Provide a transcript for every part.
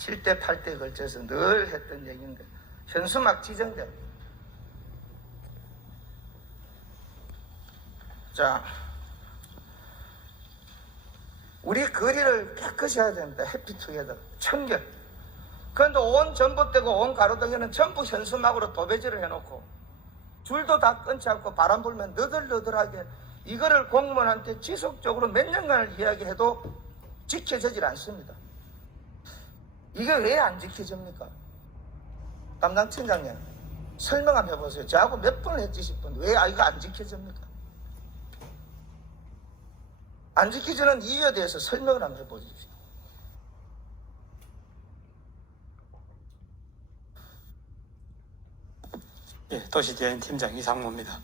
7대 8대에 걸쳐서 늘 했던 얘기인데 현수막 지정돼. 자, 우리 거리를 깨끗이 해야 됩니다. 해피투게더 청결. 그런데 온 전봇대고 온 가로등에는 전부 현수막으로 도배지를 해놓고 줄도 다 끊지 않고 바람 불면 너덜너덜하게 이거를 공무원한테 지속적으로 몇 년간을 이야기해도 지켜지질 않습니다. 이게 왜 안 지켜집니까? 담당 팀장님 설명 한번 해보세요. 저하고 몇 번을 했지 싶은데 왜 아, 이거 안 지켜집니까? 안 지켜지는 이유에 대해서 설명을 한번 해보십시오. 예, 도시대행 팀장 이상모입니다.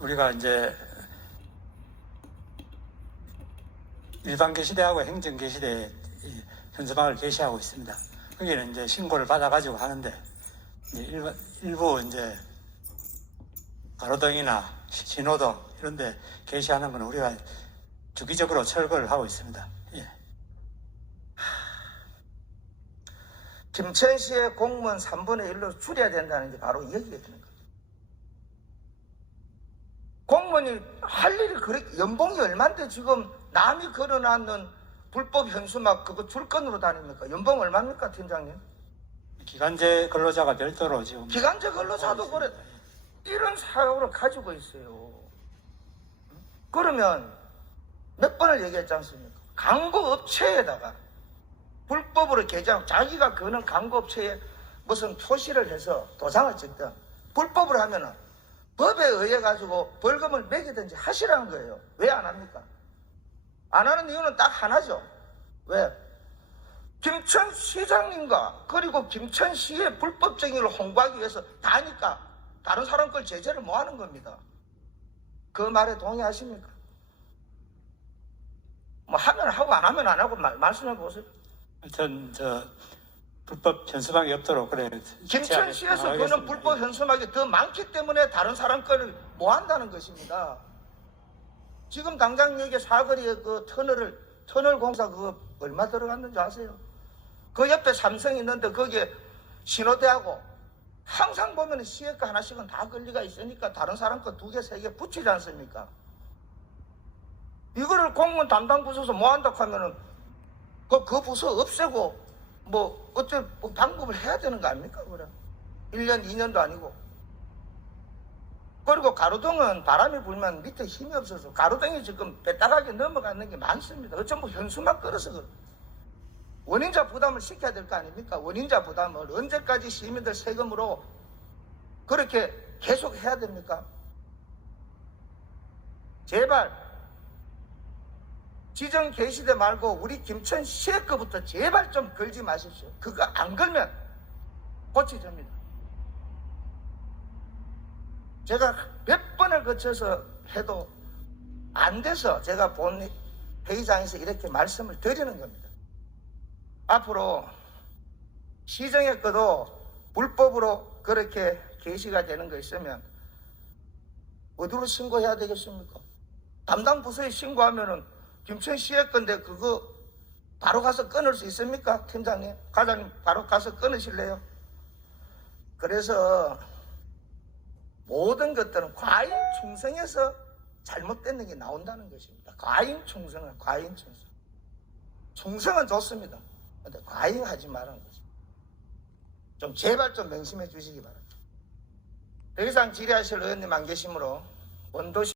우리가 이제 일반 게시대하고 행정 게시대 현수막을 게시하고 있습니다. 거기는 이제 신고를 받아가지고 하는데 이제 일반, 일부 이제 가로등이나 신호등 이런데 게시하는 건 우리가 주기적으로 철거를 하고 있습니다. 예. 김천 시의 공무원 3분의 1로 줄여야 된다는 게 바로 이 얘기가 되는 거죠. 공무원이 할 일이 그렇게 연봉이 얼만데 지금 남이 걸어놨는 불법 현수막 그거 줄건으로 다닙니까? 연봉 얼마입니까, 팀장님? 기간제 근로자가 별도로 지금 기간제 근로자도 그래 이런 사업을 가지고 있어요. 그러면 몇 번을 얘기했지 않습니까? 광고 업체에다가 불법으로 계좌 자기가 그는 광고 업체에 무슨 표시를 해서 도장을 찍든 불법으로 하면은 법에 의해 가지고 벌금을 매기든지 하시라는 거예요. 왜 안 합니까? 안 하는 이유는 딱 하나죠. 왜? 김천 시장님과 그리고 김천 시의 불법쟁이를 홍보하기 위해서 다니까 다른 사람 걸 제재를 뭐 하는 겁니다. 그 말에 동의하십니까? 뭐 하면 하고 안 하면 안 하고 말, 말씀해 보세요. 하여튼 저 불법 현수막이 없도록 그래 김천시에서 그는. 불법 현수막이 더 많기 때문에 다른 사람 거를 뭐 한다는 것입니다. 지금 당장 여기 사거리에 그 터널을 터널 공사 그거 얼마 들어갔는지 아세요? 그 옆에 삼성 있는데 거기에 신호대하고 항상 보면 거 하나씩은 다 권리가 있으니까 다른 사람 거 두 개, 세 개 붙이지 않습니까? 이거를 공무원 담당 부서에서 뭐 한다고 하면은 그, 그 부서 없애고 뭐 어쩔 뭐 방법을 해야 되는 거 아닙니까 그래 1년 2년도 아니고 그리고 가로등은 바람이 불면 밑에 힘이 없어서 가로등이 지금 빼딱하게 넘어가는 게 많습니다 그 전부 현수막 끌어서 그래 원인자 부담을 시켜야 될 거 아닙니까 원인자 부담을 언제까지 시민들 세금으로 그렇게 계속 해야 됩니까 제발 지정 게시대 말고 우리 김천시의 거부터 제발 좀 걸지 마십시오. 그거 안 걸면 고쳐집니다. 제가 몇 번을 거쳐서 해도 안 돼서 제가 본 회의장에서 이렇게 말씀을 드리는 겁니다. 앞으로 시정의 거도 불법으로 그렇게 게시가 되는 거 있으면 어디로 신고해야 되겠습니까? 담당 부서에 신고하면은 김천시의 건데 그거 바로 가서 끊을 수 있습니까? 팀장님, 과장님 바로 가서 끊으실래요? 그래서 모든 것들은 과잉 충성에서 잘못된 게 나온다는 것입니다. 과잉 충성은 과잉 충성. 충성은 좋습니다. 근데 과잉하지 말라는 거죠. 좀 제발 좀 명심해 주시기 바랍니다. 더 이상 질의하실 의원님 안 계시므로 원도시